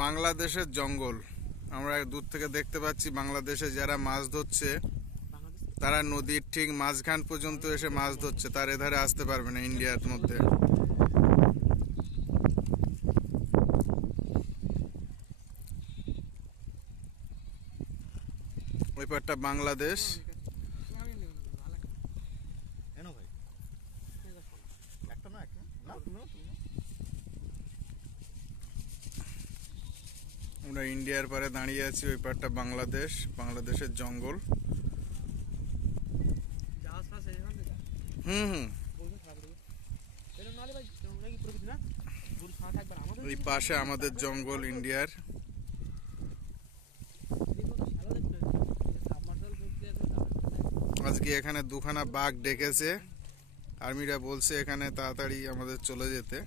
বাংলাদেশের জঙ্গল। আমরা দূর থেকে দেখতে পাচ্ছি বাংলাদেশে যারা মাছ ধরছে তারা নদীর ঠিক মাঝখান পর্যন্ত এসে মাছ ধরছে, তার এধারে আসতে পারবে না ইন্ডিয়ার মধ্যে। ওই পারটা বাংলাদেশ, আমরা ইন্ডিয়ার পারে দাঁড়িয়ে আছি। ওই পারটা বাংলাদেশ, বাংলাদেশের জঙ্গল। এই পাশে আমাদের জঙ্গল ইন্ডিয়ার। আজকে এখানে দুখানা বাঘ ডেকেছে, আর্মিরা বলছে এখানে তাড়াতাড়ি আমাদের চলে যেতে।